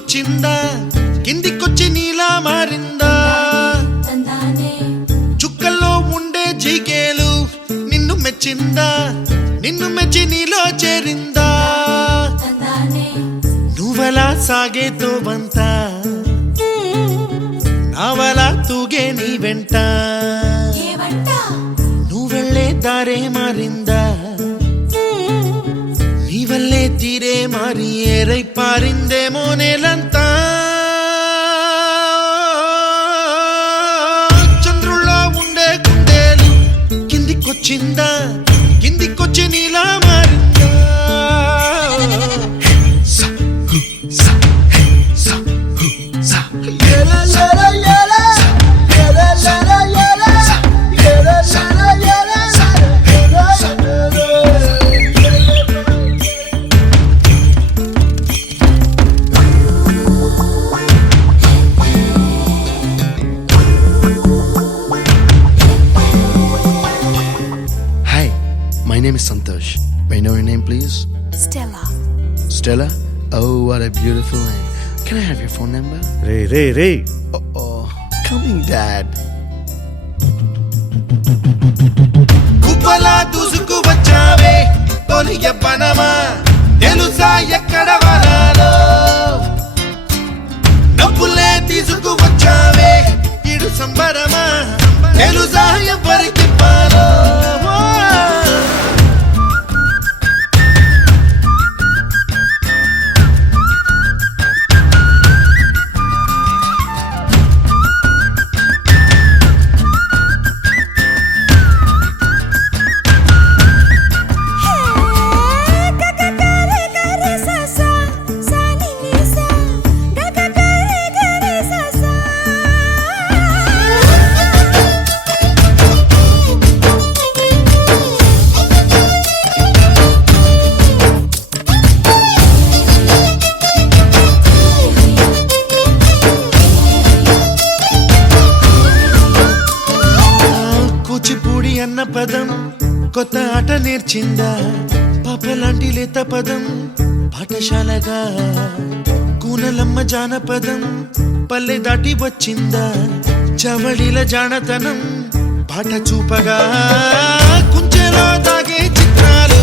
కిందికొచ్చిందా కిందికొచ్చి నీలా మారిందా చుక్కల్లో ఉండే జీకేలు నిన్ను మెచ్చిందా నిన్ను మెచ్చి నీలో చేరిందా నువ్వలా సాగేతో బంత నావలా తూగే నీ వెంట నువ్వెళ్ళే దారే మారిందా నీ వల్లే తీరే మారి ఏరై పారిందేమో నేలంతా చంద్రుల్లో ఉండే గుండెలు కిందికొచ్చిందా కిందికొచ్చి నీలా మారిందా My name is Santosh. May I know your name, please? Stella. Stella? Oh, what a beautiful name. Can I have your phone number? Ray. Oh, coming, Dad. కుప్పలా దూసుకు వచ్చావే తొలియ పనమా తెలుసా ఎక్కడ వనాలో నవ్వులే తీసుకు వచ్చావే ఇడు సంబరమా తెలుసా ఎవరికి పాలో కూచిపూడి అన్న పదం కొత్త ఆట నేర్చిందా పాపలాంటి లేత పదం పాఠశాలగా కూనలమ్మ జానపదం పల్లె దాటి వచ్చిందా చవళిల జానతనం పాట చూపగా కుంచెలో దాగే చిత్రాలు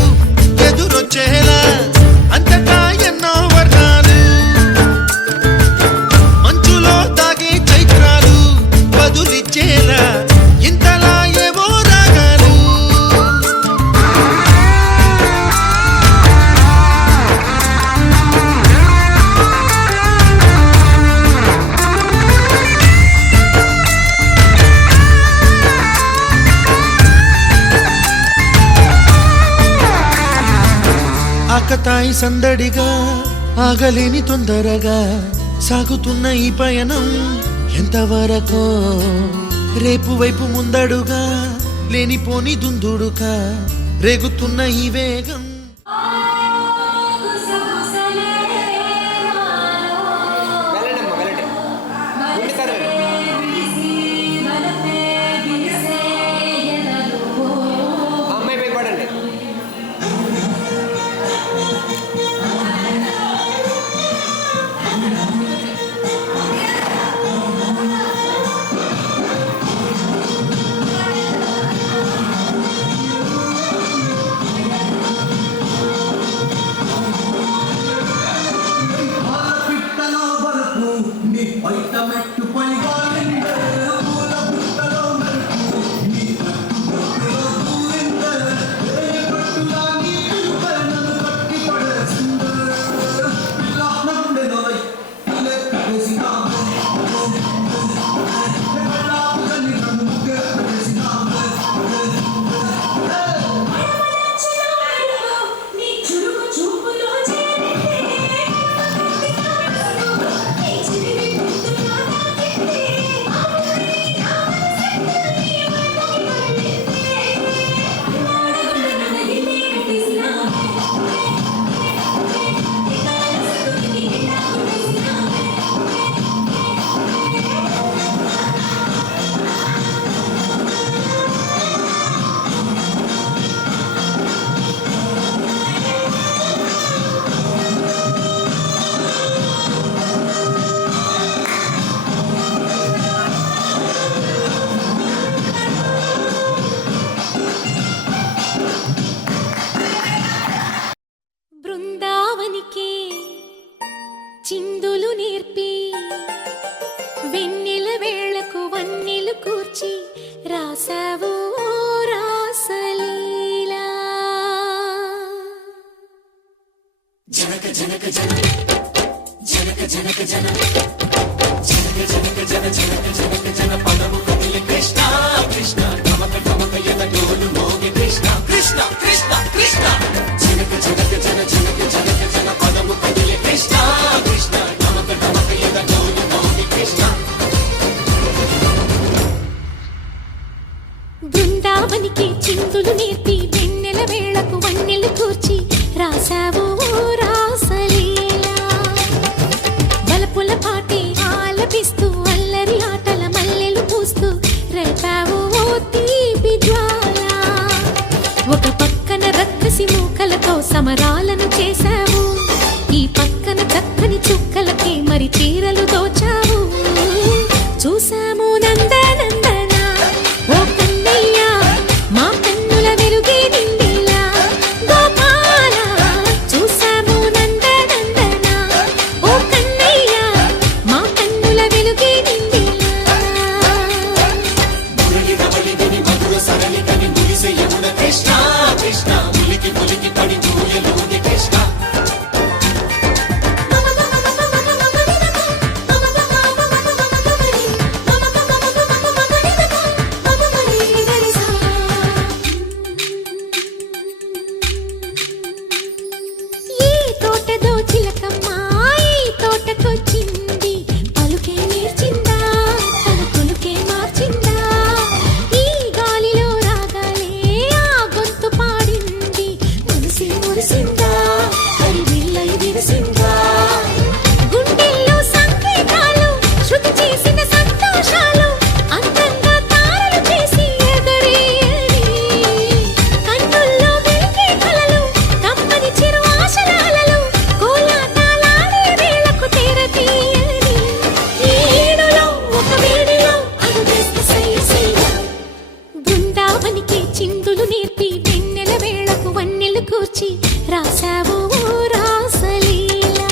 ఎదురొచ్చేలా అంతటా ఎన్నో వర్ణాలు మంచులో దాగే చైత్రాలు బదులిచ్చేలా ఇంతలా ఏవో రాగాలు ఆకతాయి సందడిగా ఆగలేని తొందరగా సాగుతున్న ఈ పయనం ఎంతవరకో రేపు వైపు ముందడుగా లేనిపోని దుందుడుగా రేగుతున్న ఈ వేగం నేర్పి వెన్నెల వేళకు వన్నెలు కూర్చి రాసావు రాసలీలా. జనక జనక జన జనక జనక జన జనక జనక జన జనక జనక జన పదము కదిలి కృష్ణ కృష్ణ నమక నమక యద డోలు మోగి కృష్ణ కృష్ణ కృష్ణ కృష్ణ జనక జనక జన జనక జనక జన పదము కదిలి కృష్ణ కృష్ణ నమక నమక యద డోలు మోగి కృష్ణ. బృందావనికి చిందులు నేర్పి వెన్నెల వేళకు వన్నెలు కూర్చి రాసావు రాసలీలా. బలపుల పాటే ఆలపిస్తూ అల్లరి ఆటల మల్లెలు పూస్తూ రేపావు తీపి జ్వాల. ఒక పక్కన రక్కసి మూకలతో సమరాలను చేశావు, ఈ పక్కన చక్కని చుక్కలకి మరి చీరలు దోచావు. చూసాము నందనందన ఓ కన్నయ్య మా కన్నుల వెలుగే నిండిలా. గోపాల చూసాము నందనందన ఓ కన్నయ్య మా కన్నుల వెలుగే నిండిలా. మురళి రవళిని మధుర సరళిని మురిసే యమున కృష్ణ కృష్ణ ములికి ములికి పడి జూయలోని కృష్ణ. చిందులు నేర్పి వెన్నెల వేళకు వన్నెలు కూర్చి రాసావు రాసలీలా.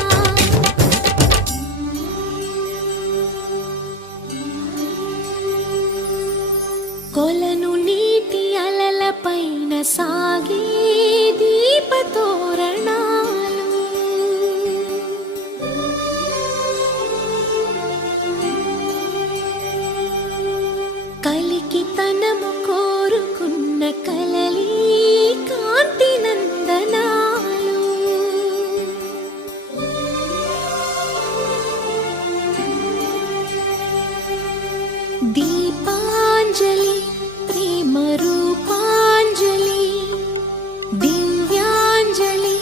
కొలను నీటి అలల పైన సాగే దీపతోరణాలు, కలికి తనము కోరుకున్న కలలి కాంతి నందనాలు. దీపాంజలి ప్రేమ రూపాంజలి దివ్యాంజలి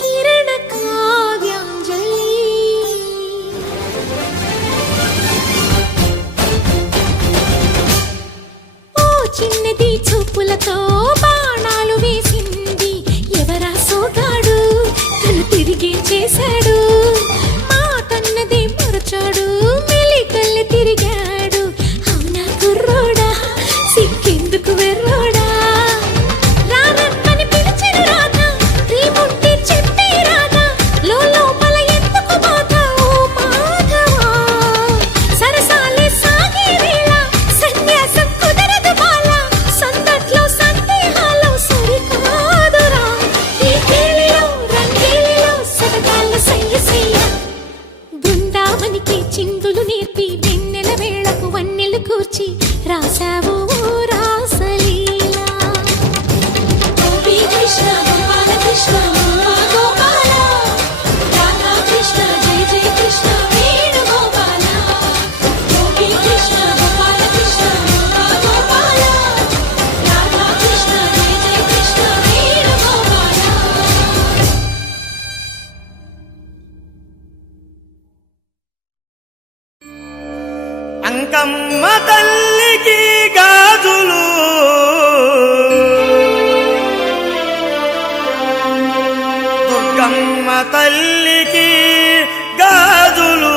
కిరణ కావ్యాంజలి. ఓ చిన్నది చూపులతో బాణాలు వేసింది ఎవరా సోగాడు, తను తిరిగి చేశాడు మాటన్నది మరచాడు మెలికల్లి తిరిగాడు. అవునా కుర్రోడా సిక్కెందుకు వెర్రోడా, రారమ్మని పిలిచిన రాధా రీముంటి చెప్పే రాధా లోపల ఎందుకు బాధ ఓ మాధవా. సరసాలే సాగే వేళ సన్యాసం కుదరదు బాల, సందట్లో సందేహాలు సరికాదురా. ఈ కేళిలో రంగేలిలో సరదాల సయ్య సయ్య. బృందావనికి చిందులు నేర్పి వెన్నెల వేళకు వన్నెలు కూర్చి రాసావు రాసలీలా. గోపీ కృష్ణ గోపాల కృష్ణ గోపాల రాధా కృష్ణ జయ జయ కృష్ణ వేణు గోపాల. గోపీ కృష్ణ గోపాల కృష్ణ గోపాల రాధా కృష్ణ జయ జయ కృష్ణ వేణు గోపాల. అంకమ్మ తల్లికి గాజులు దుర్గమ్మ తల్లికి గాజులు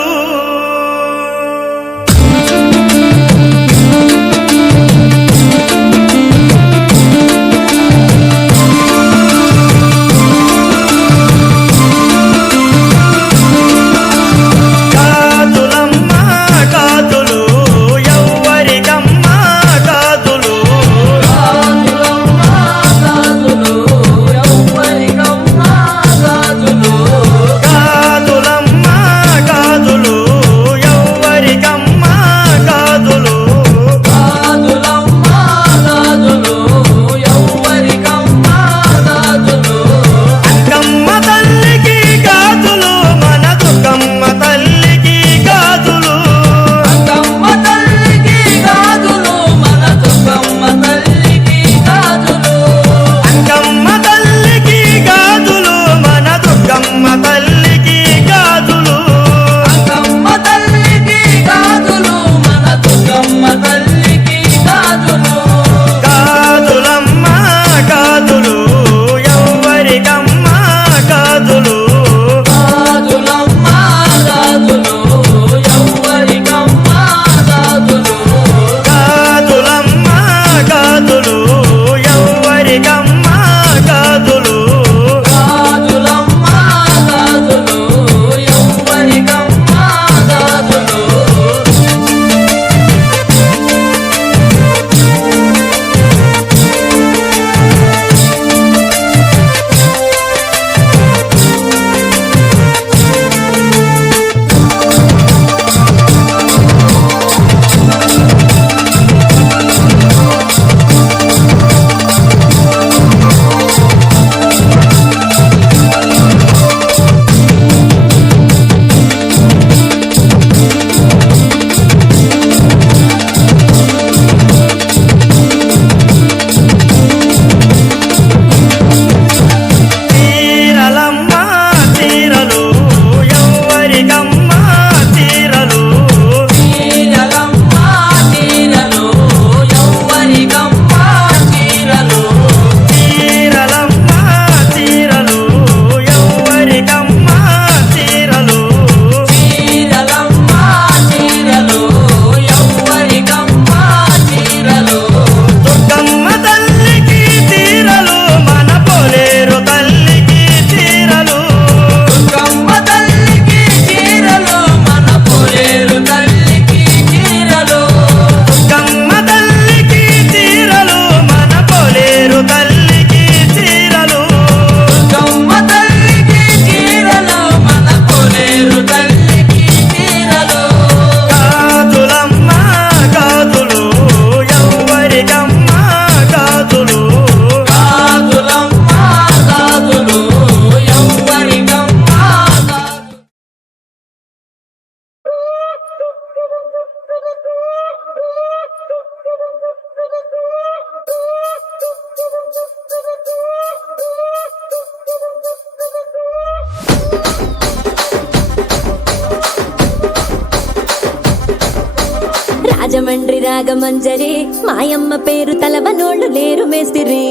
రాజమండ్రి రాగమంజరి మాయమ్మ పేరు తలవనోళ్ళు లేరు మేస్తిరి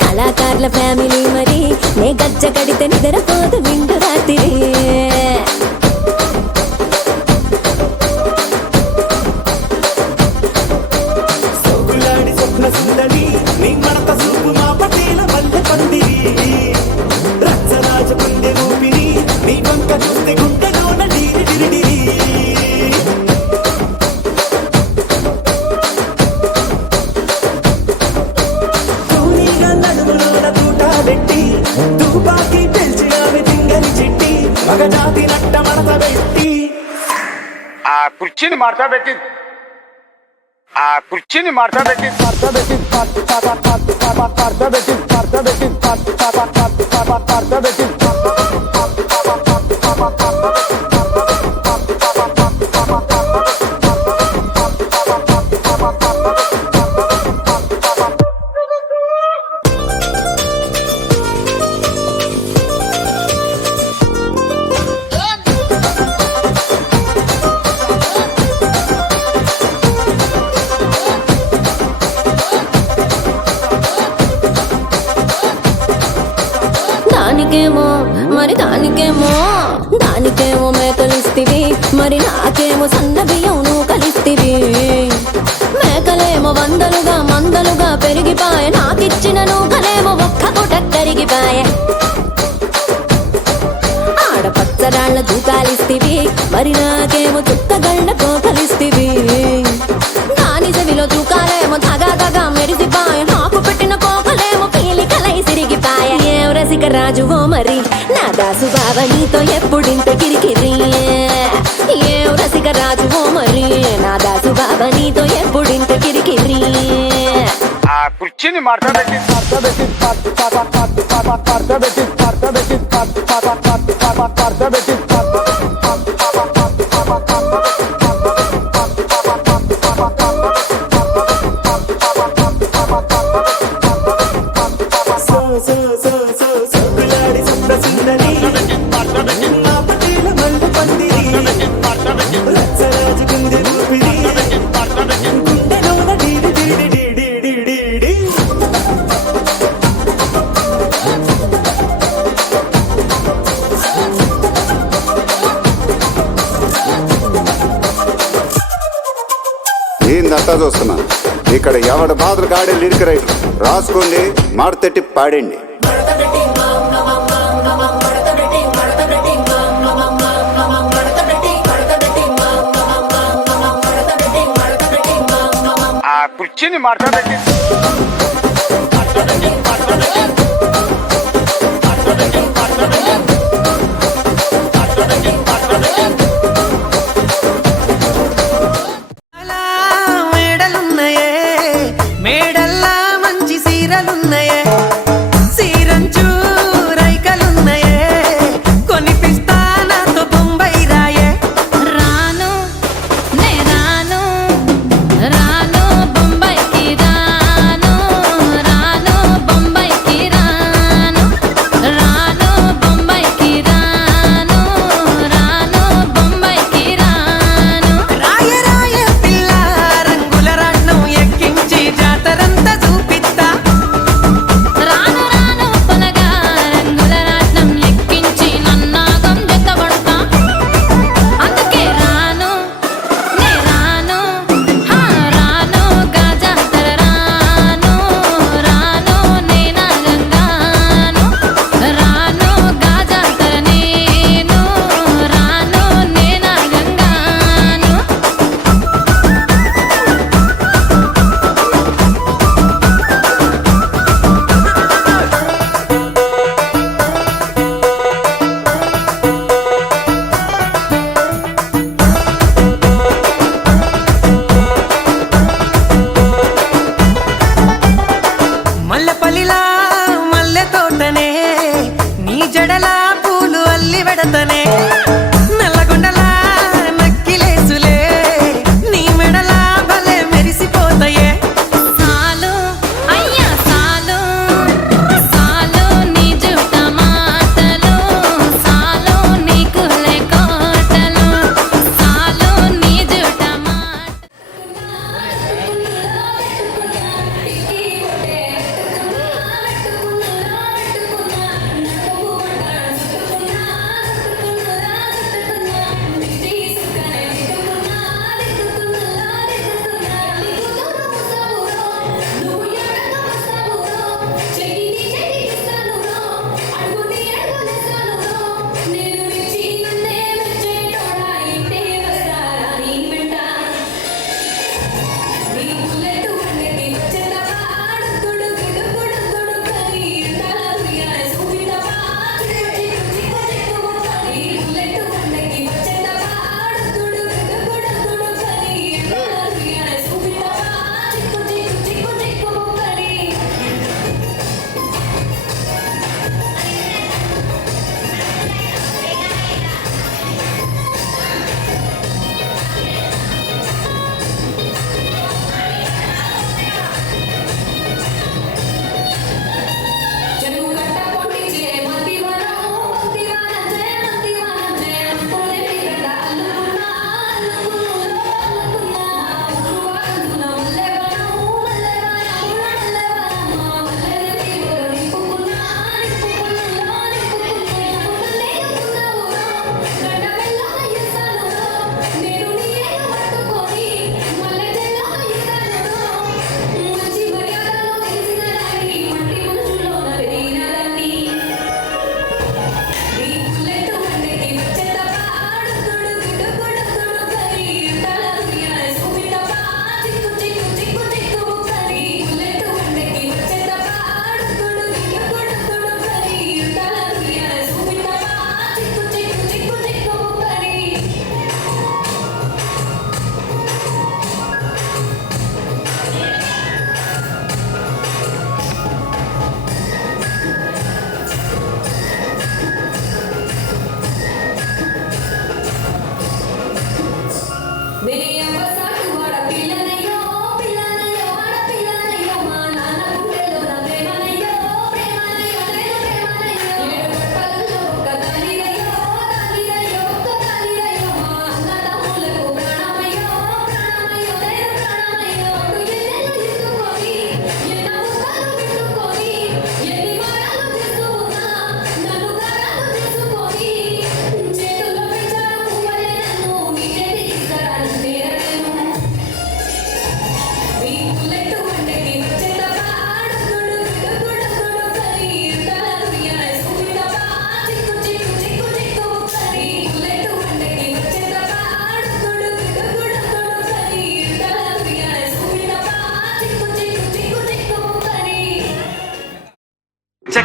కళాకారుల ఫ్యామిలీ మరి నే గజ్జ కడితే నిద్రపోదు నిండు రాత్రి సోగులాడి స్వప్న సుందరి నీ మడత సూపు మా పటేల వల్ల పందిరి రచ్చరాజ పుండె ఊపిరి నీ వంక చూస్తే గుండెలోన డీరి డిరిడిరి తూనీగా నడుములోన తూట పెట్టి తుపాకి పెంచి ఆమె తింగని చిట్టి మగజాతి నట్ట మడత పెట్టి ఆ కుర్చీని మార్చా పెట్టి ఆ కుర్చీని మార్చా పెట్టి దానికేమో మరి దానికేమో మేకలిస్తివి మరి నాకేమో సన్న బియ్యం నువ్వు కలిస్తివి మేకలేమో మందలుగా పెరిగిపాయ నాకిచ్చిన నూకలేమో ఒక్క పూట కరిగిపాయ ఆడపచ్చరాళ్ళ దూకాలిస్తివి మరి నాకేమో చుక్కగళ్ళ కోకలిస్తివి దాని చెవిలో దూకాలేమో దగా మెరిసిపాయ నాకు పెట్టిన కోకలేమో పీలికలై సిరిగిపాయ ఏం రసిక రాజువో మరి నా దాసు బావ నీతో ఎప్పుడింత కిరికిరి ఏం రసిక రాజువో మరి నా దాసు బావ నీతో ఎప్పుడింత కిరికిరి ఆ కుర్చీని మార్చా పెట్టి సోగులాడి స్వప్న సుందరి మా పటేల వల్ల పందిరి రచ్చరాజ పుండె ఊపిరి గుండెలోన డీరి డీరి డీడి డీడి డీ ఏందంతా చూస్తున్నా ఇక్కడ ఎవడ బాధలు కాడే లిరిక్ రైటర్ రాసుకోండి మాడతెట్టి పాడండి ఆ కుర్చీని మార్చా పెట్టి మేడలున్నాయే మేడల్లా మంచి సీరలున్నాయే సీరంచు రైకలున్నాయే కొనిపిస్తా నాతో బొంబాయి రాయే రాను నే రాను బొంబాయికి రాను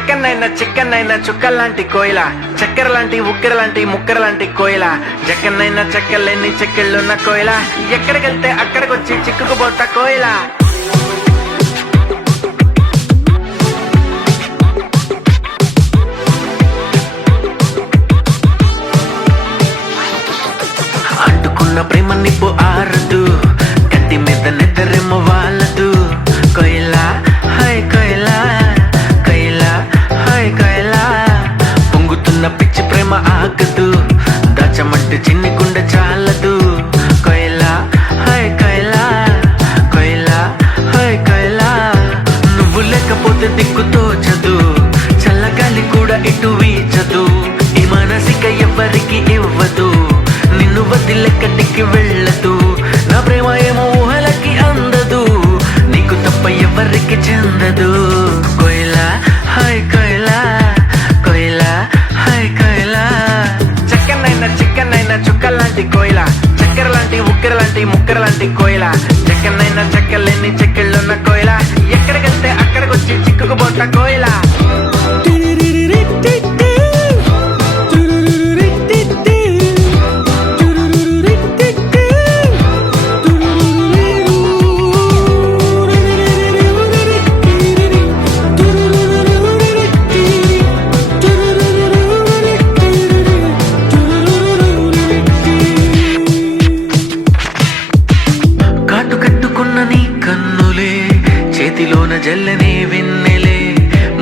చిక్కనైనా చుక్కల్లాంటి కోయిల, చక్కెర లాంటి ఉక్కెర లాంటి ముక్కెర లాంటి కోయిల, జక్కనైనా చెక్కలేని చెక్కిళ్ళున్న కోయిల, ఎక్కడికెళ్తే అక్కడికొచ్చి చిక్కుకుపోత కోయిల. అంటుకున్న ప్రేమ నిప్పు ఆరదు, కట్టి మీద నిద్రెమ్మ వాళ్ళదు. కోయిలా హాయ్ కోయిలా, కోయిలా హాయ్ కోయిలా, పొంగుతున్న పిచ్చి ప్రేమ ఆగదు, దాచమంటే చిన్ని గుండె చాలదు. కోయిలా హాయ్ కోయిలా, కోయిలా హాయ్ కోయిలా, నువ్వు లేకపోతే దిక్కు తోచదు, చల్లగాలి కూడా ఇటు వీచదు, ఈ మనసిక ఎవ్వరికి ఇవ్వదు, నిన్ను వదిలెక్కడికి వెళ్ళదు, నా ప్రేమ ఏమో ఊహలకి అందదు, నీకు తప్ప ఎవరికి చెందదు. కోయిలా హాయ్ కోయిలా, కోయిలా హాయ్ కోయిలా, చిక్కనైనా చుక్కల్లాంటి కోయిల, చక్కెర లాంటి ఉక్కెర లాంటి ముక్కెర లాంటి కోయిల, చెక్కనైనా చెక్కలేని చెక్కిళ్ళున్న కోయిల, ఎక్కడికెళ్తే అక్కడికొచ్చి చిక్కుకుపోత కోయిల. చేతిలోన జల్లనే వెన్నెలే,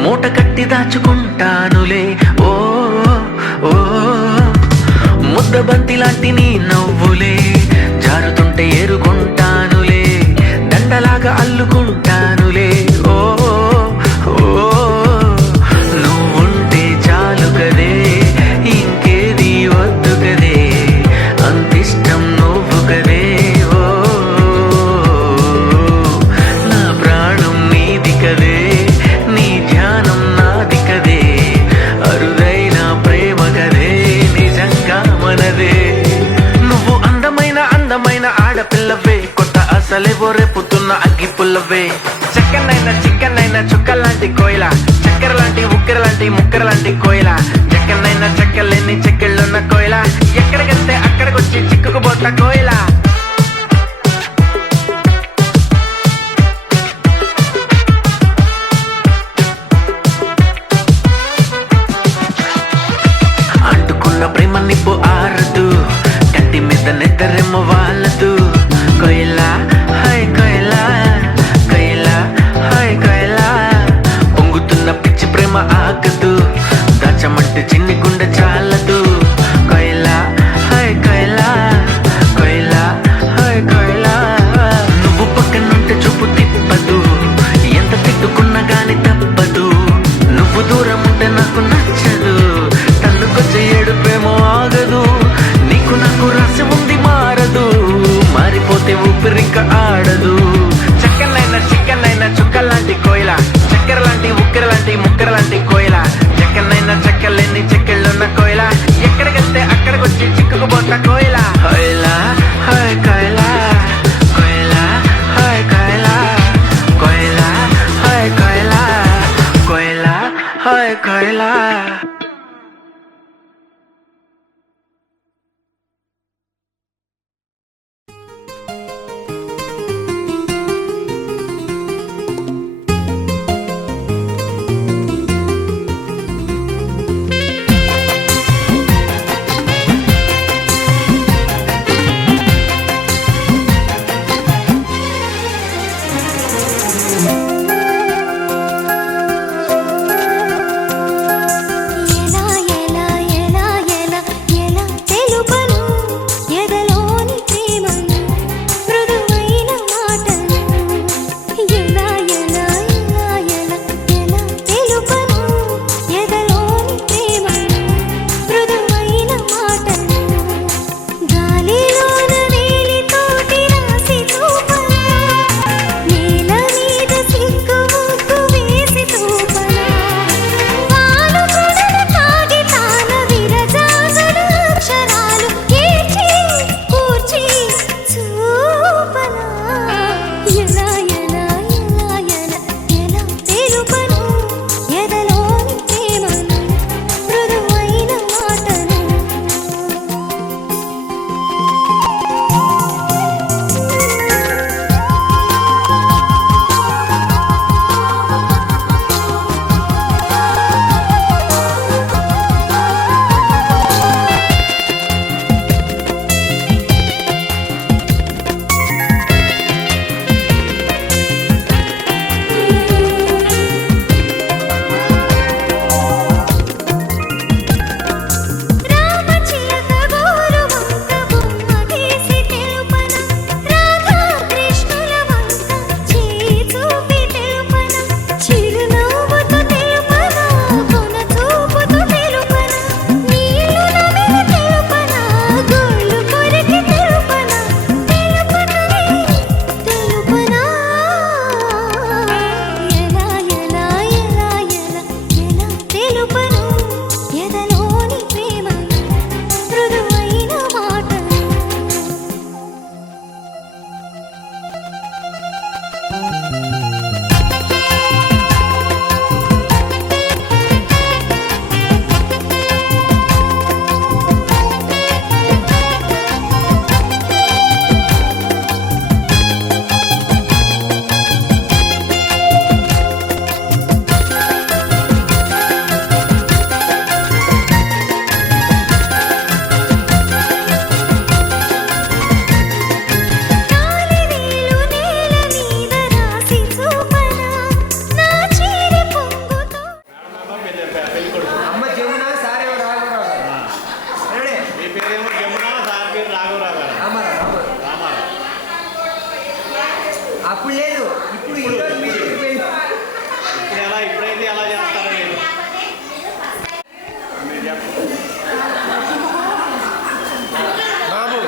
మూట కట్టి దాచుకుంటానులే. ఓ ఓ ముద్ద బంతి లాంటి నీ నవ్వులే, జారుతుంటే ఏరుకుంటానులే, దండలాగా అల్లుకుంటానులే. ఓ ఓ నువ్వుంటే చాలు కదే, ఇంకేది వద్దు కదే, అంతిష్టం నువ్వు కదే. నీ ధ్యానం నాది కదే, అరుదైన ప్రేమ కదే, నిజంగా మనదే. నువ్వు అందమైన ఆడపిల్లవే, కొత్త అసలేవో రేపుతున్న అగ్గి పుల్లవే. చిక్కనైనా చుక్కల్లాంటి కోయిల, చక్కెర లాంటి ఉక్కెర లాంటి ముక్కెర లాంటి కోయిల, జక్కనైనా చెక్కలేని చెక్కిళ్ళున్న కోయిల, ఎక్కడికెళ్తే అక్కడికొచ్చి చిక్కుకుపోత కోయిల. ప్రేమ నిప్పు ఆరదు, కంటి మీద నిద్రెమ్మ వాళ్ళదు. కోయిలా హాయ్ కోయిలా, కోయిలా హాయ్ కోయిలా, పొంగుతున్న పిచ్చి ప్రేమ ఆగదు, దాచమంటే చిన్ని గుండె చాలదు. కోయిలా హాయ్ కోయిలా, కోయిలా హాయ్ కోయిలా, నువ్వు పక్కనుంటే చూపు తిప్పదు, ఎంత తిట్టుకున్నా గాని తప్పదు, నువ్వు దూరం ఉంటే నాకు నచ్చదు, తన్నుకొచ్చే ఏడుపేమో ఆగదు, నీకు నాకు రాసి ఉంది మారదు. అప్పుడు లేదు, ఇప్పుడు ఈరోజు మీరు ఇప్పుడు ఎలా ఇప్పుడైతే ఎలా చేస్తారో నేను మీరు చెప్పండి. బాబు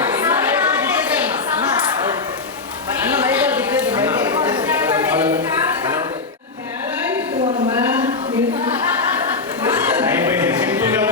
అయిపోయింది సింపుల్గా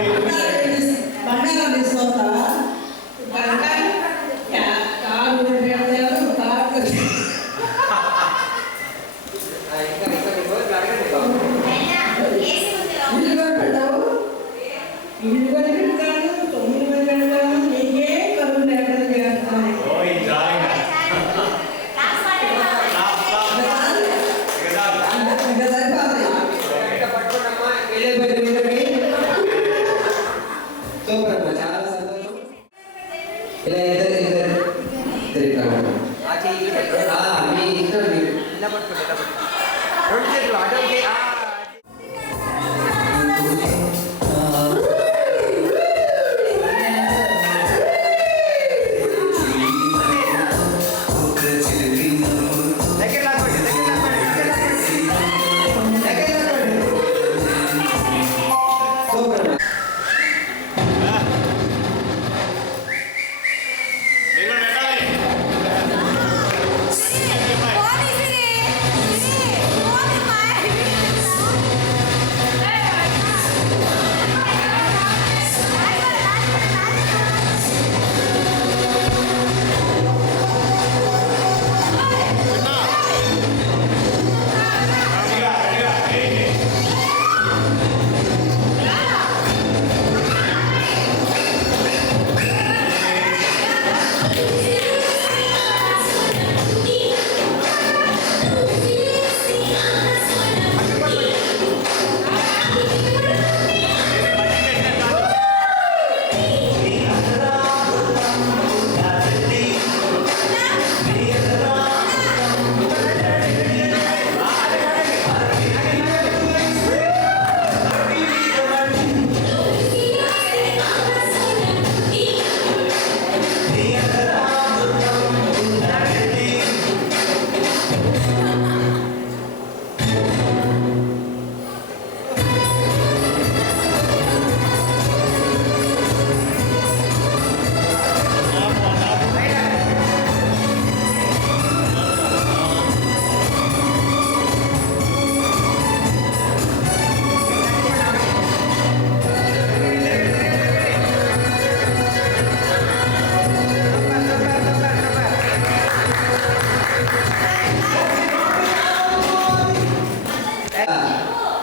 రెండు చేతులు అటు దగ్గర లాక్కోండి, దగ్గర లాక్కోండి. సూపర్ మీరు పెట్టాలి.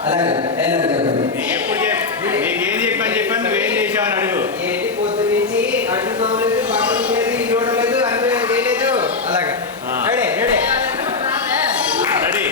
అలాగే ఎలా చెప్పండి. నీకేం చెప్పాను నువ్వేం చేసావని అడుగు. ఏంటి పొద్దు నుంచి అంటున్నాం లేదు, పక్కన లేదు, ఈ చూడలేదు, అన్ని చేయలేదు. అలాగా రెడీ రెడీ రెడీ.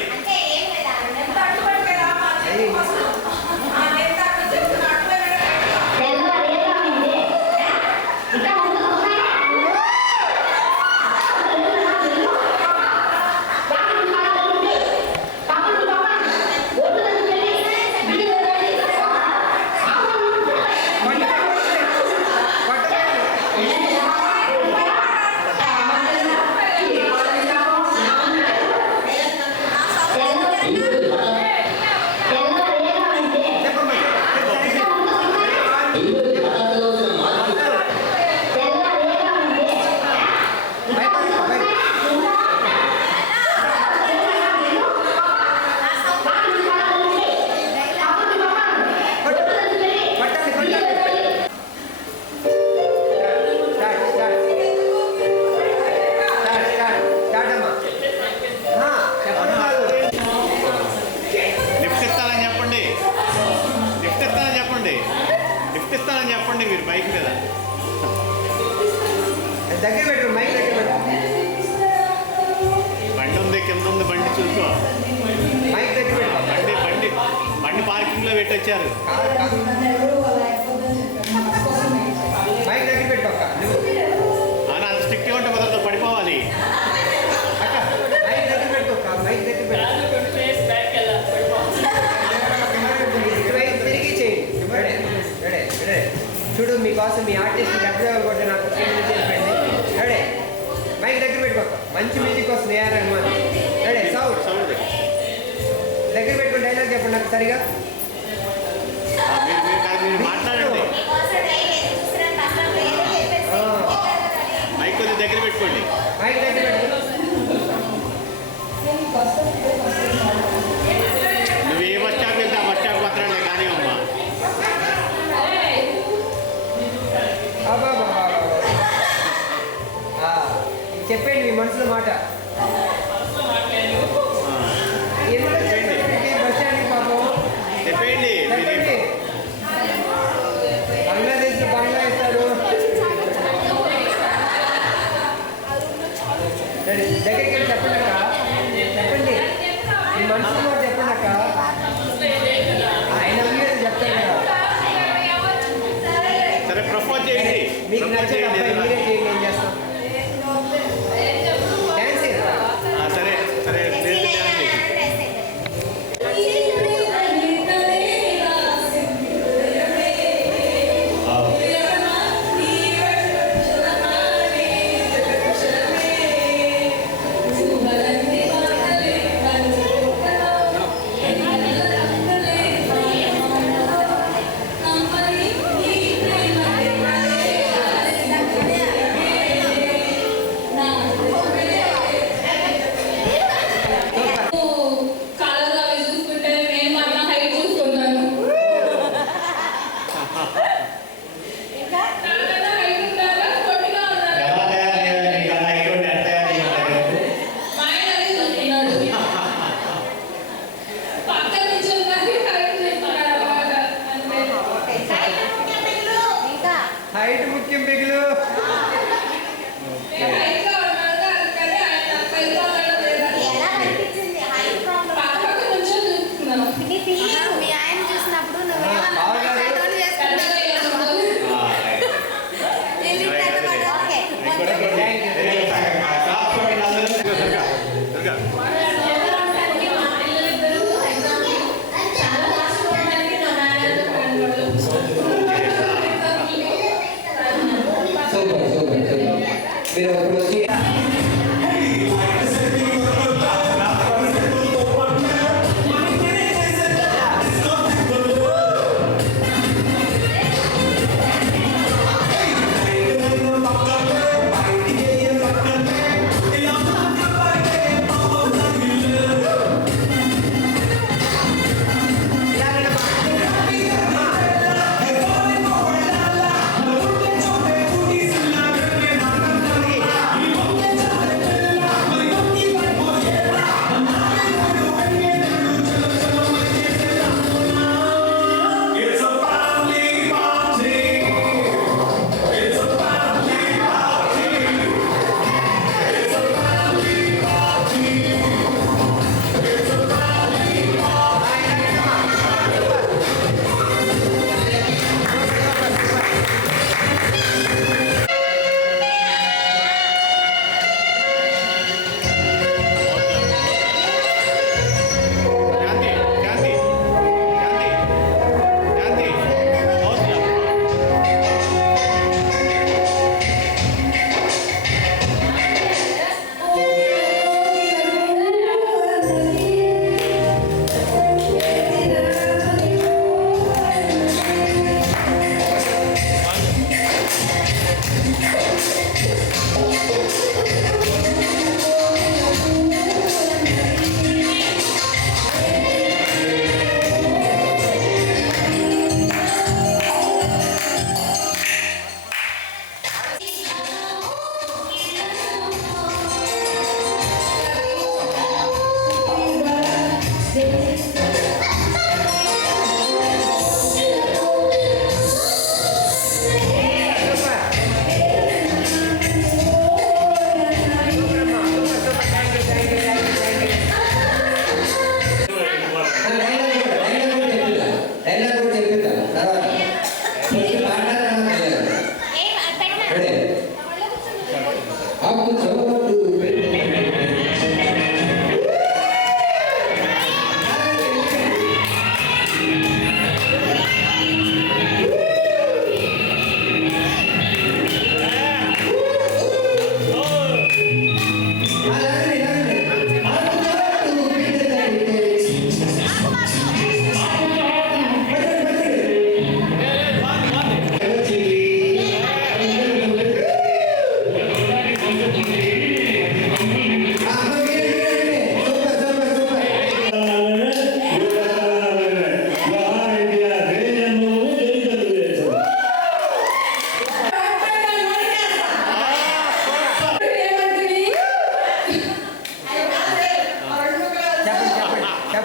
లిఫ్ట్ ఇస్తానని చెప్పండి. లిఫ్ట్ ఇస్తానని చెప్పండి. లిఫ్ట్ ఇస్తానని చెప్పండి మీరు బైక్ మీద. దగ్గర పెట్టు, మైక్ దగ్గర పెట్టు. బండి ఉంది, కింద ఉంది, బండి చూసుకో. మైక్ దగ్గర పెట్టు. బండి బండి బండి పార్కింగ్లో పెట్టొచ్చారు. మైక్ దగ్గర పెట్టు అక్క. అని అంత స్ట్రిక్ట్గా ఉంటే మొదలు పడిపోవాలి. అక్క మైక్ దగ్గర పెట్టు అక్క, మైక్ దగ్గర పెట్టు. ఇటువైపు తిరిగి చేయండి. Ready ready ready. చూడు మీకోసం మీ ఆర్టిస్ట్ డబ్బులు కొట్టే నాకు చెప్పండి. రెడీ మైక్ దగ్గర పెట్టుకోక. మంచి మ్యూజిక్ వస్తుంది ఏఆర్ రెహమాన్. దగ్గర పెట్టుకుని డైలాగ్ చెప్పండి నాకు సరిగా. మీరు మాట్లాడండి. మైక్ కొద్దిగా దగ్గర పెట్టుకోండి. మైక్ దగ్గర పెట్టుకోండి. నువ్వు ఏ బస్ స్టాప్ వెళ్తే ఆ బస్ స్టాప్ మాత్రమే కానీ అమ్మా. చెప్పండి మీ మనసులో మాట. ఎందులో చెప్పండి బస్ స్టాండ్కి పాపం చెప్పండి. చెప్పండి. బంగ్లాదేశ్లో బంగ్లా ఇస్తారు. దగ్గరికి వెళ్ళి చెప్పండి అక్క. చెప్పండి మీ మనసులో మాట చెప్పండి అక్క. ఆయన మీరు చెప్తారు కదా. సరే ప్రపోజ్ చేయండి. మీకు నచ్చిన అబ్బాయి మీరే చేయండి. ఏం చేస్తాం. డ్యాన్స్ సరే సరే డ్యాన్స్ హైట్ ముఖ్యం బిగులు. మీ ఆయన చూసినప్పుడు నువ్వు మీరు ఒకటి వచ్చి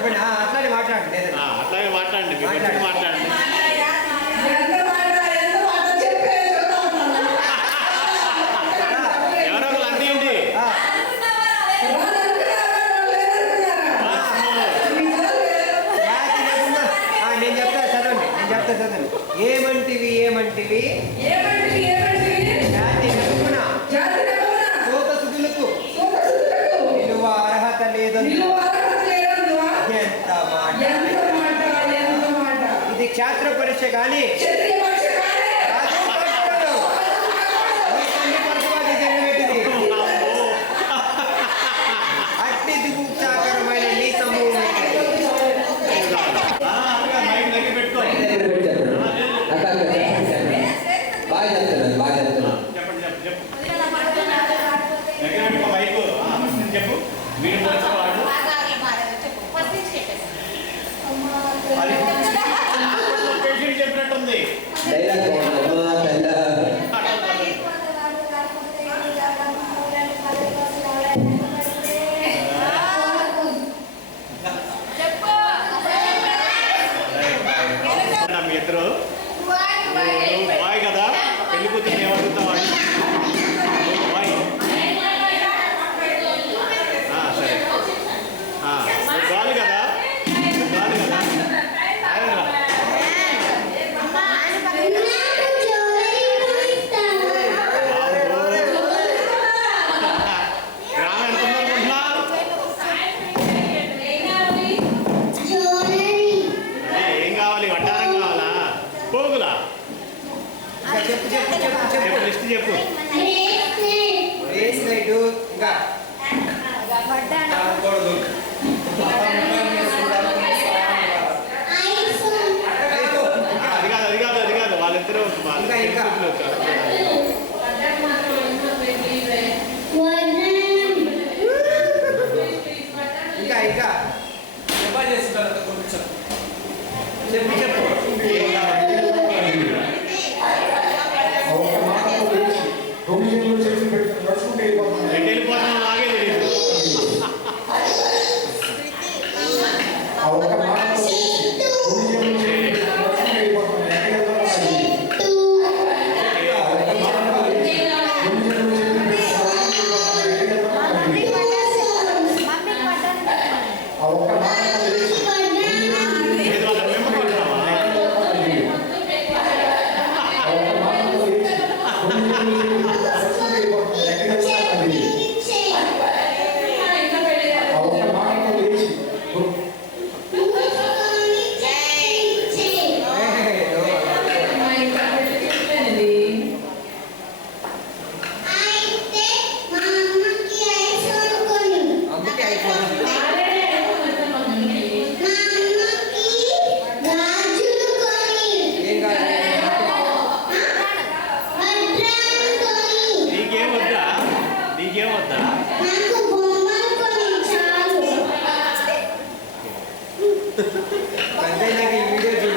చెప్పండి అట్లానే మాట్లాడండి అట్లాగే మాట్లాడండి, మీ గురించి మాట్లాడండి. ఎవరో ఒకరు అందియండి. నేను చెప్తా చదవండి ఏమంటివి జాతి నెప్పున శోకసుదులకు నిలువ అర్హత లేదని ఎంత మాట ఇది క్షాత్ర పరీక్ష కానీ అట్టి దిగుసాకరమైన నీ సమూహం మైక్ దగ్గర పెట్టుకో. బాగా చెప్తున్నాను చెప్పండి, చెప్పు. దగ్గర పెట్టుకో మైక్. ఫస్ట్ నుంచి చెప్పు. వీడు గురించి వాడు. అది పేషెంట్ చెప్పినట్టుంది. మీ ఇద్దరు బాయ్ కదా, పెళ్లి కూతురు ఏమడుగుతావు? బాయ్. సరే, గాలి కదా, గాలి కదా. గ్రామం ఎంత ఉందనుకుంటున్నా? ఏం కావాలి? వడ్డారం కావాలా? పోగులా? చెప్పు చెప్పు, లిస్ట్ చెప్పు. రేస్ లైట్ ఇంకా అది కాదు వాళ్ళిద్దరూ ఇంకా. ఇంకా వెళ్ళిపోతాం, నాకే తెలియదు. ఏదో వాళ్ళ మేము కొట్టామా? అమ్మకి ఐఫోన్ ఏం కాదు నీకేం వద్దా? పెద్దయినాక ఈ వీడియో చూడు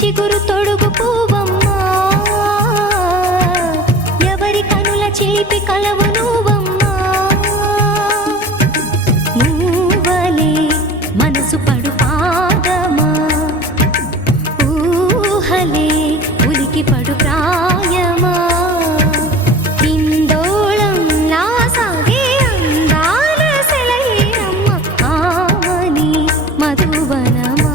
చిగురు తొడుగు పూవమ్మా ఎవరి కనుల చిలిపి కలవు నువ్వమ్మా నువ్వలే మనసు పడు పాదమా ఊహలే ఉలికి పడు ప్రాయమా ఇందోళం నా సాగే అందాల సెలయేరమ్మ ఆమని మధువనమా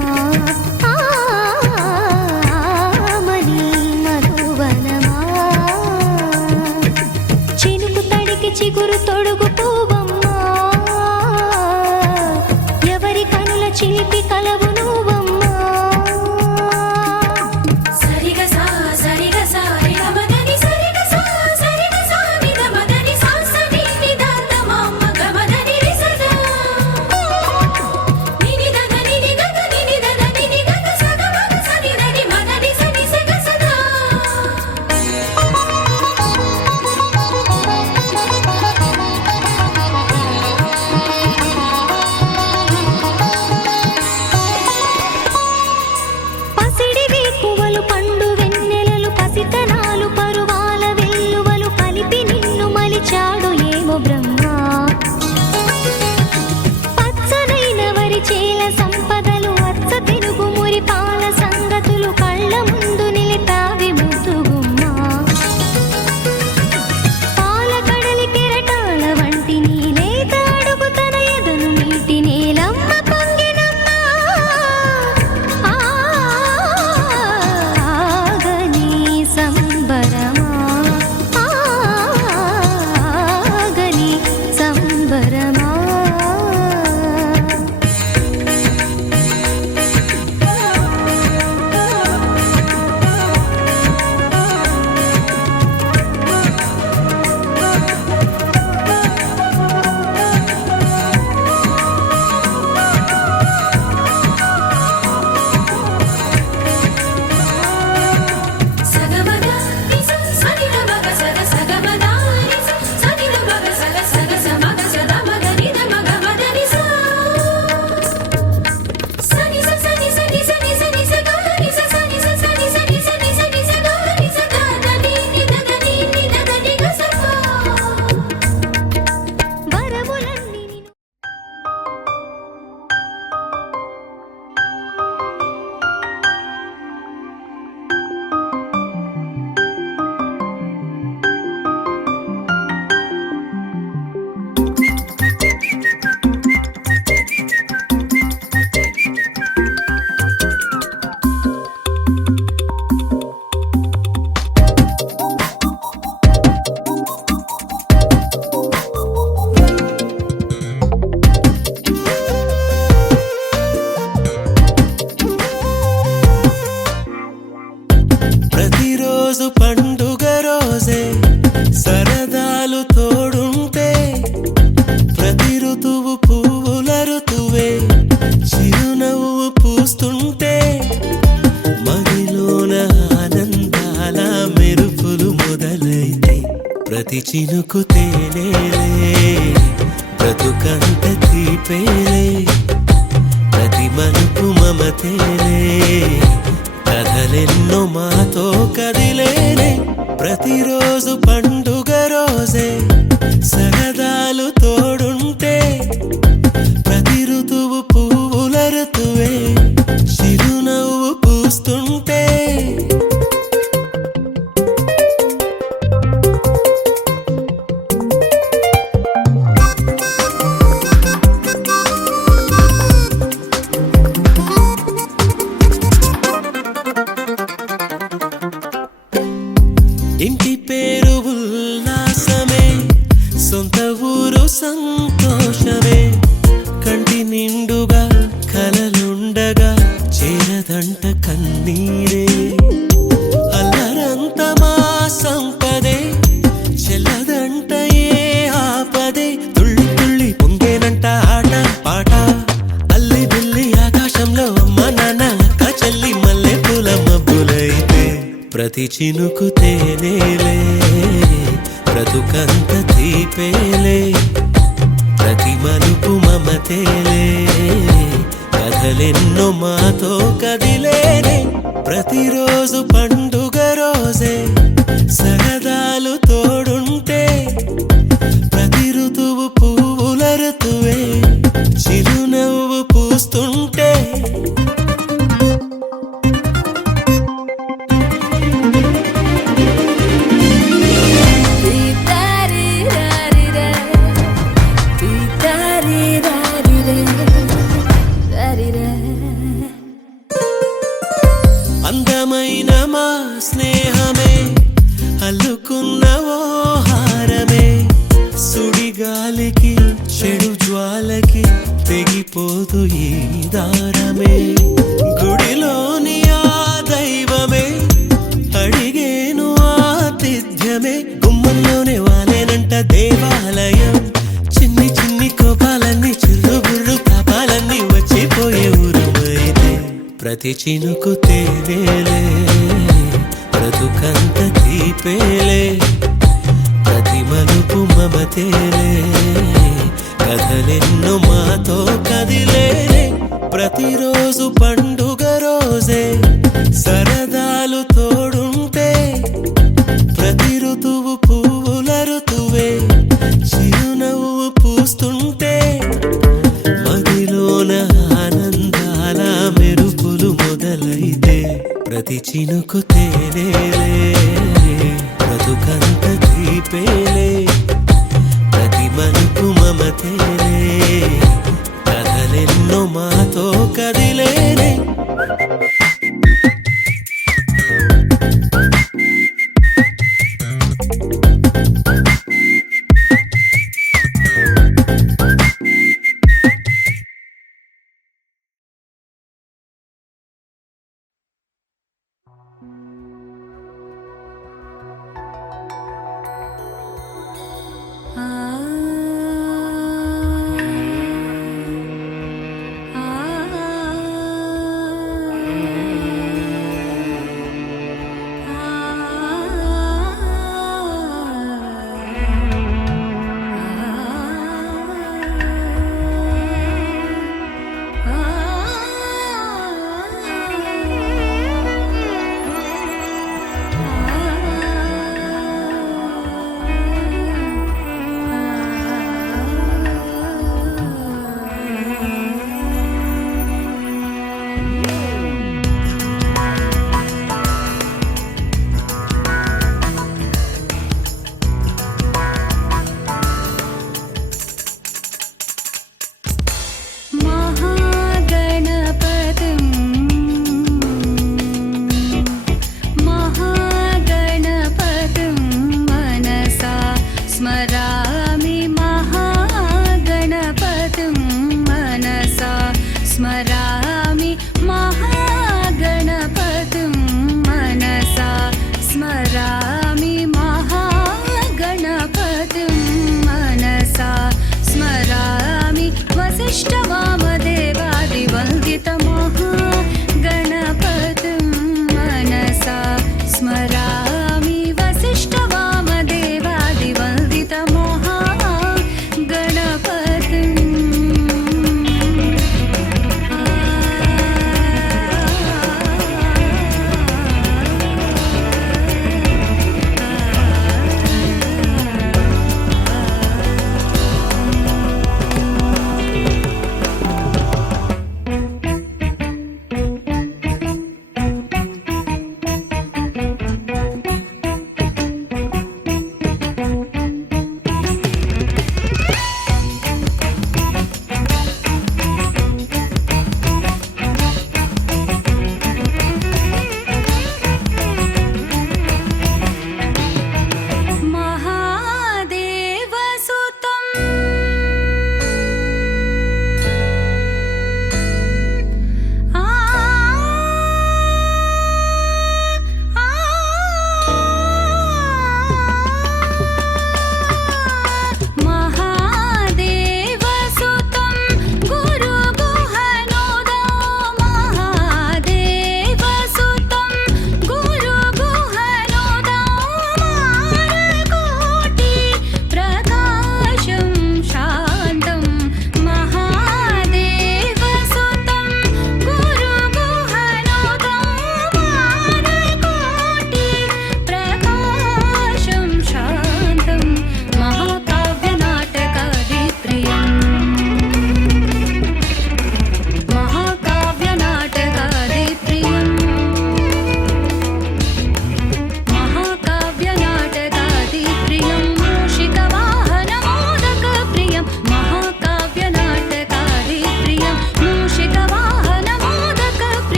ప్రతి ఋతువు పువ్వుల ఋతువే చిరునవ్వు పూస్తుంటే మదిలోన ఆనందాల మెరుపులు మొదలైతే ప్రతి చినుకు తేనేలే బ్రతుకంత తీపేలే ప్రతి మలుపు మమతేలే కథలెన్నో మాతో కదిలేనే ప్రతిరోజు పండుగ రోజే సరదాలు తోడుంటే ప్రతి ఋతువు పువ్వుల ఋతువే చిరునవ్వు పూస్తుంటే ఇంటి పేరు ఉల్లాసమే సొంత ఊరు సంతోషమే కంటి నిండుగా కలలుండగా చేరదంట కన్నీరే అల్లరంత మా సంపదే చెల్లదంట ఏ ఆపదే తుళ్ళి తుళ్ళి పొంగేనంట ఆట పాట అల్లి బిల్లి ఆకాశంలో అమ్మ నాన్న అక్క చెల్లి మల్లె పూల మబ్బులైతే ప్రతి చినుకు తేనేలే బ్రతుకంత తీపేలే ప్రతి మలుపు మమతేలే కథలెన్నో మాతో కదిలేనే ప్రతిరోజు పండుగ రోజే సరదాలు తోడుంటే ప్రతి ఋతువు పువ్వుల ఋతువే చిరునవ్వు పూస్తుంటే అందమైన మా స్నేహమే అల్లుకున్న ఓ హారమే సుడిగాలికి చెడు జ్వాలకి తెగిపోదు ఈ దారమే గుడిలోని ఆ దైవమే అడిగేను ఆతిథ్యమే గుమ్మంలోనే వాలేనంట దేవాలయం చిన్ని చిన్ని కోపాలన్నీ చిల్లు బుర్రు తాపాలన్నీ వచ్చిపోయే ఊరుమైతే ప్రతి చినుకు తేనేలే బ్రతుకంత తీపేలే ప్రతి మలుపు మమతేలే కథలెన్నో మాతో కదిలేనే ప్రతిరోజు పండుగ రోజే సరదాలు తోడుంటే ప్రతి ఋతువు పువ్వుల ఋతువే చిరునవ్వు పూస్తుంటే మదిలోన ఆనందాల మెరుపులు మొదలైతే ప్రతి చినుకు తేనేలే బ్రతుకంత తీపేలే ప్రతి మలుపు మమతేలే కథలెన్నో మాతో కదిలేనే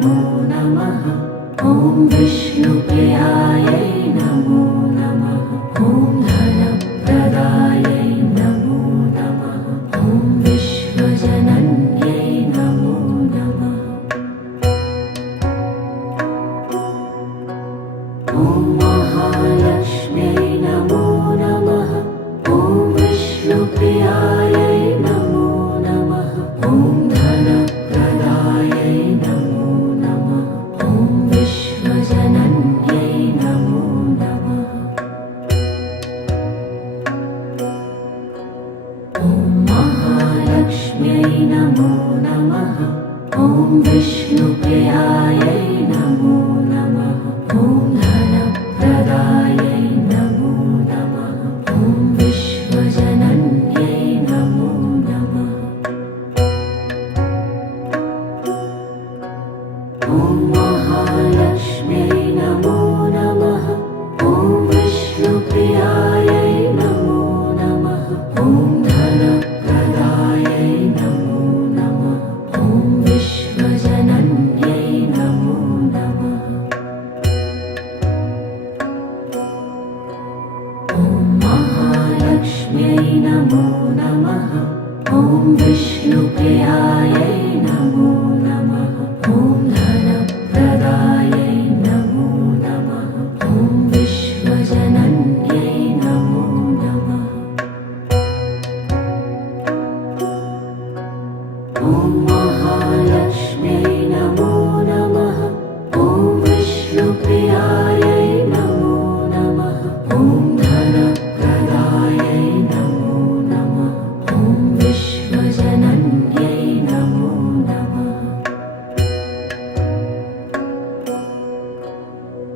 नमो नमः ॐ विष्णुप्रियायै नमो नमः ॐ धनप्रदायै नमो नमः ॐ विश्वजनन्यै नमो नमः ॐ महालक्ष्म्यै नमो नमः ॐ विष्णुप्रियायै नमो नमः ॐ धनप्रदायै नमो नमः ॐ विश्वजनन्यै नमो नमः ॐ महालक्ष्म्यै नमो नमः ॐ विष्णुप्रियायै नमो नमः ॐ धनप्रदायै नमो नमः ॐ विश्वजनन्यै नमो नमः ॐ महालक्ष्म्यै नमो नमः ॐ विष्णुप्रियायै नमो नमः ॐ धनप्रदायै नमो नमः ॐ विश्वजनन्यै नमो नमः ॐ महालक्ष्म्यै नमो नमः ॐ विष्णुप्रियायै नमो नमः ॐ धनप्रदायै नमो नमः ॐ विश्वजनन्यै नमो नमः ॐ महालक्ष्म्यै नमो नमः ॐ विष्णुप्रियायै नमो नमः ॐ धनप्रदायै नमो नमः ॐ विश्वजनन्यै नमो नमः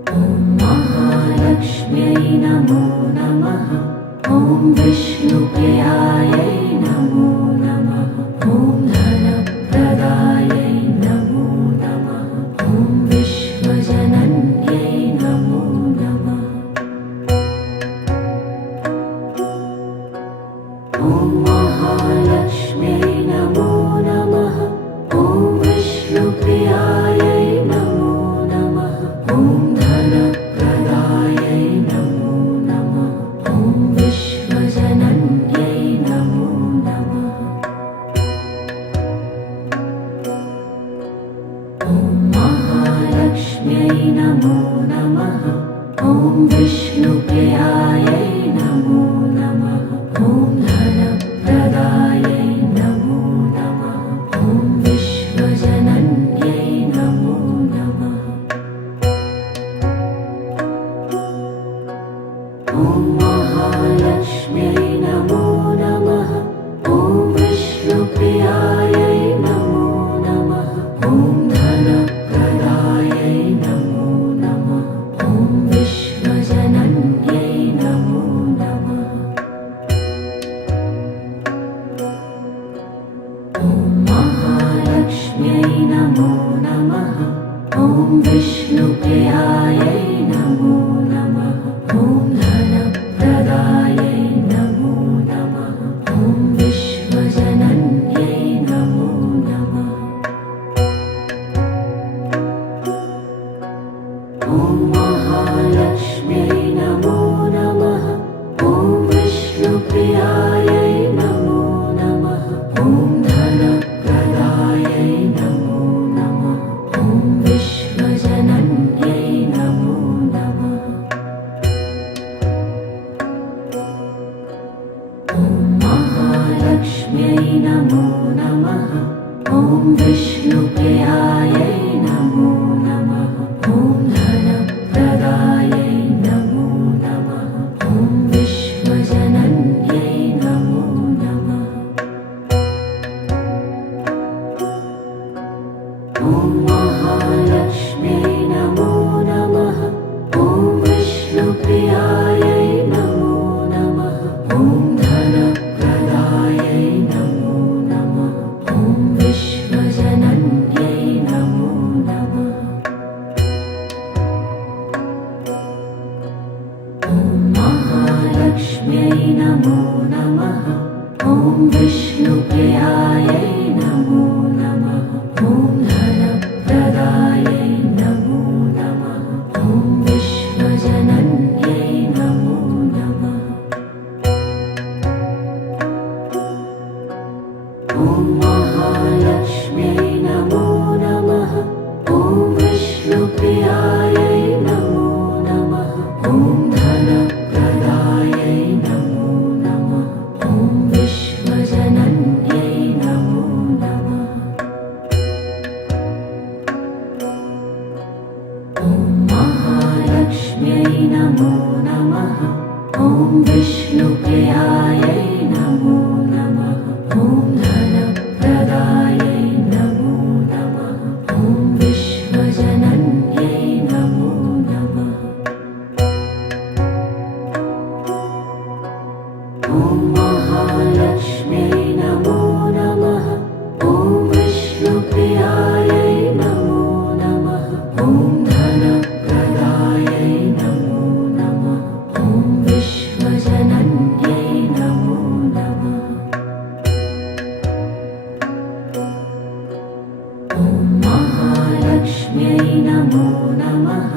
ॐ महालक्ष्म्यै नमो नमः ॐ विष्णुप्रियायै नमो नमः ॐ धनप्रदायै नमो नमः ॐ विश्वजनन्यै नमो नमः ॐ महालक्ष्म्यै नमो नमः ॐ विष्णुप्रियायै नमो नमः ॐ धनप्रदायै नमो नमः ॐ विश्वजनन्यै नमो नमः ॐ महालक्ष्म्यै नमो नमः ॐ विष्णुप्रियायै नमो नमः ॐ धनप्रदायै नमो नमः ॐ विश्वजनन्यै नमो नमः ॐ महालक्ष्म्यै नमो नमः ॐ विष्णुप्रियायै नमो नमः ॐ धनप्रदायै नमो नमः ॐ विश्वजनन्यै नमो नमः ॐ महालक्ष्म्यै नमो नमः ॐ विष्णुप्रियायै नमो नमः ॐ धनप्रदायै नमो नमः ॐ विश्वजनन्यै नमो नमः ॐ महालक्ष्म्यै नमो नमः ॐ विष्णुप्रियायै नमो नमः ॐ धनप्रदायै नमो नमः ॐ विश्वजनन्यै नमो नमः ॐ महालक्ष्म्यै नमो नमः ॐ विष्णुप्रियायै नमो नमः ॐ धनप्रदायै नमो नमः ॐ विश्वजनन्यै नमो नमः ॐ महालक्ष्म्यै नमो नमः ॐ विष्णुप्रियायै नमो नमः ॐ धनप्रदायै नमो नमः ॐ विश्वजनन्यै नमो नमः ॐ महालक्ष्म्यै नमो नमः ॐ विष्णुप्रियायै नमो नमः ॐ धनप्रदायै ॐ महालक्ष्म्यै नमो नमः ॐ विष्णुप्रियायै नमो नमः ॐ धनप्रदायै नमो नमः ॐ विश्वजनन्यै नमो नमः ॐ महालक्ष्म्यै नमो नमः ॐ विष्णुप्रियायै नमो नमः ॐ धनप्रदायै नमो नमः ॐ विश्वजनन्यै नमो नमः ॐ महालक्ष्म्यै नमो नमः ॐ विष्णुप्रियायै नमो नमः ॐ धनप्रदायै नमो नमः ॐ विश्वजनन्यै नमो नमः ॐ महालक्ष्म्यै नमो नमः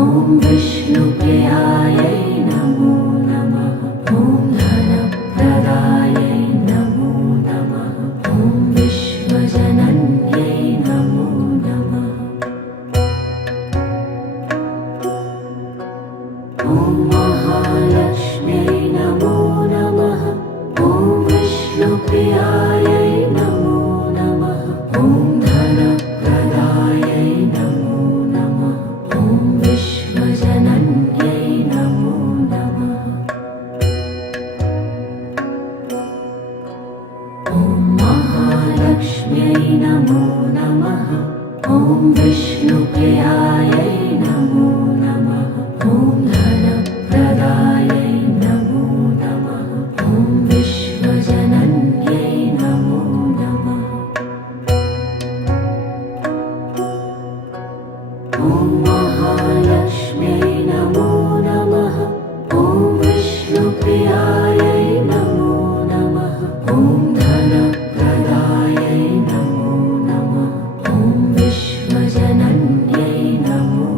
ॐ विष्णुप्रियायै नमो नमः ॐ धनप्रदायै नमो नमः ॐ विश्वजनन्यै नमो नमः ॐ महालक्ष्म्यै नमो नमः ॐ विष्णुप्रियायै नमो नमः ॐ धनप्रदायै नमो नमः ॐ विश्वजनन्यै नमो नमः ॐ महालक्ष्म्यै नमो नमः ॐ विष्णुप्रियायै नमो नमः ॐ धनप्रदायै नमो नमः ॐ विश्वजनन्यै नमो नमः ॐ महालक्ष्म्यै नमो नमः ॐ विष्णुप्रियायै नमो नमः ॐ धनप्रदायै नमो नमः ॐ विश्वजनन्यै नमो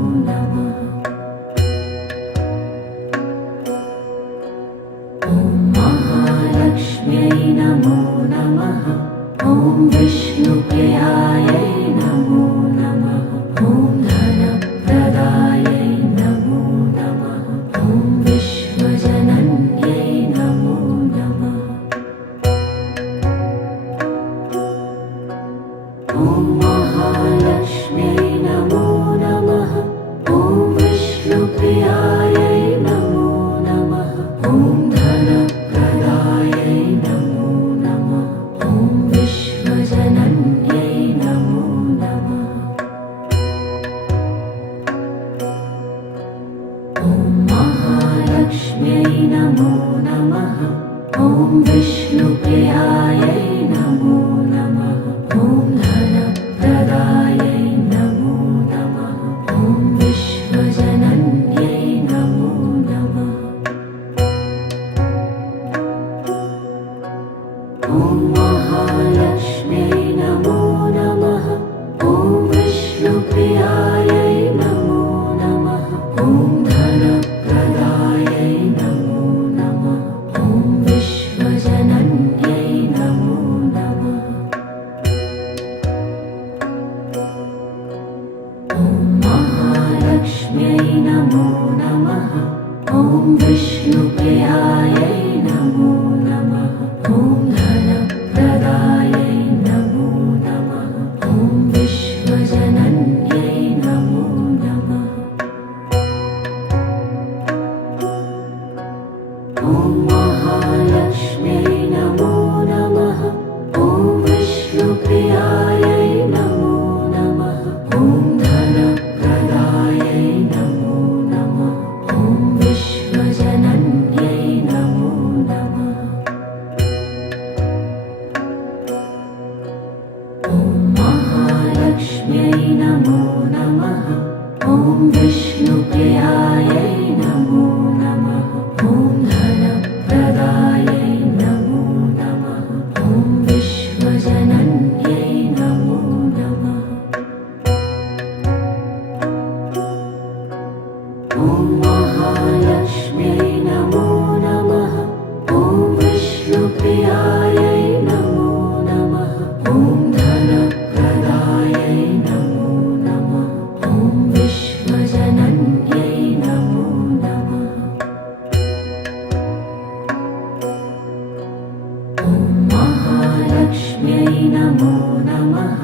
नमो नमः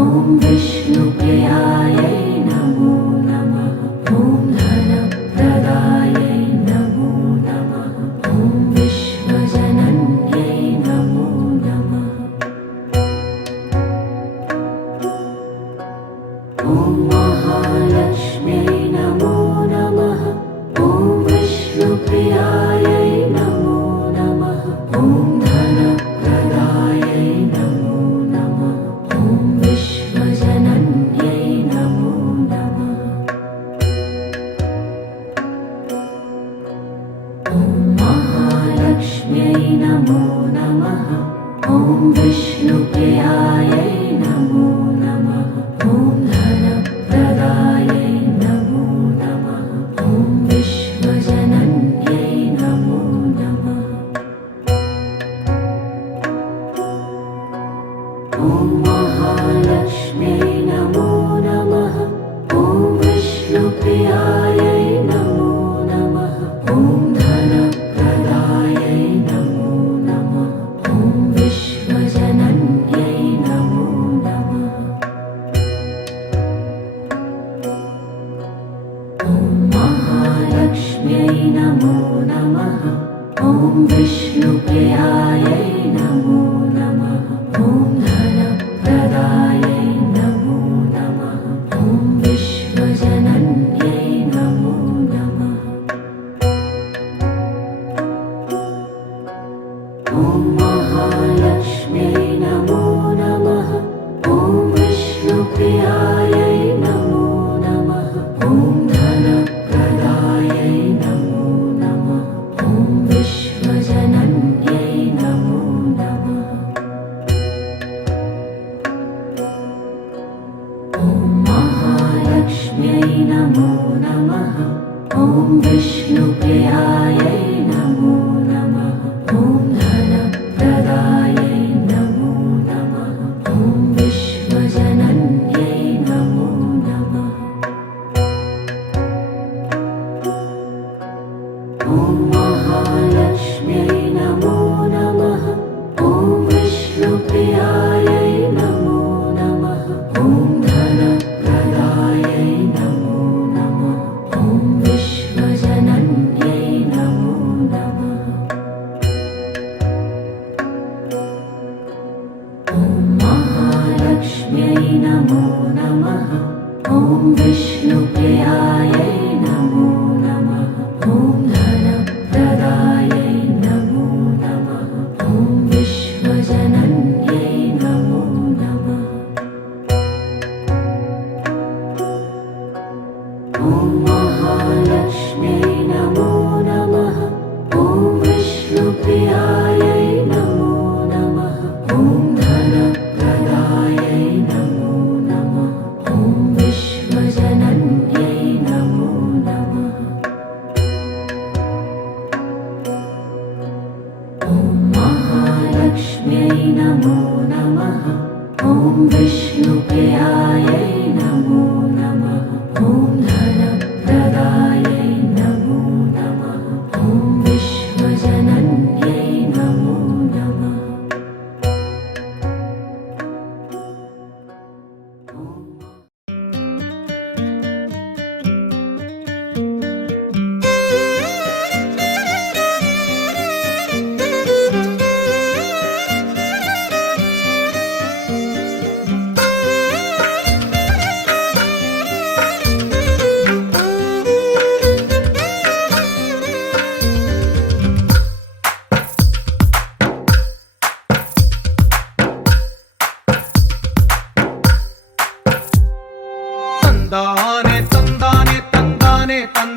ॐ विष्णुप्रियायै नमो नमः ॐ धनप्रदायै नमो नमः ॐ विश्वजनन्यै नमो नमः ॐ महालक्ष्म्यै नमो नमः ॐ विष्णुप्रियायै नमो नमः ॐ धनप्रदायै नमो नमः ॐ विश्वजनन्यै नमो नमः ॐ महालक्ष्म्यै नमो नमः ॐ विष्णुप्रियायै नमो नमः ॐ धनप्रदायै नमो नमः ॐ विश्वजनन्यै नमो नमः ॐ महालक्ष्म्यै नमो नमः ॐ विष्णुप्रियायै नमो नमः ॐ धनप्रदायै नमो नमः ॐ विश्वजनन्यै नमो नमः ॐ महालक्ष्म्यै नमो नमः ॐ विष्णुप्रियायै नमो नमः ॐ धनप्रदायै नमो नमः ॐ विश्वजनन्यै नमो नमः ॐ महालक्ष्म्यै नमो नमः ॐ विष्णुप्रियायै नमो नमः ॐ धनप्रदायै नमो नमः ॐ विश्वजनन्यै नमो नमः ॐ महालक्ष्म्यै नमो नमः ॐ विष्णुप्रियायै नमो नमः ॐ धनप्रदायै नमो नमः ॐ विश्वजनन्यै नमो नमः ॐ महालक्ष्म्यै नमो नमः ॐ विष्णुप्रियायै नमो नमः ॐ धनप्रदायै नमो नमः ॐ विश्वजनन्यै नमो नमः ॐ महालक्ष्म्यै नमो नमः ॐ विष्णुप्रियायै नमो नमः ॐ धनप्रदायै नमो नमः ॐ विश्वजनन्यै नमो नमः ॐ महालक्ष्म्यै नमो नमः ॐ विष्णुप्रियायै नमो नमः ॐ धनप्रदायै नमो नमः ॐ विश्वजनन्यै नमो नमः ॐ महालक्ष्म्यै नमो नमः ॐ विष्णुप्रियायै नमो नमः ॐ धनप्रदायै नमो नमः ॐ विश्वजनन्यै नमो नमः తందానే తందానే తందానే తందానే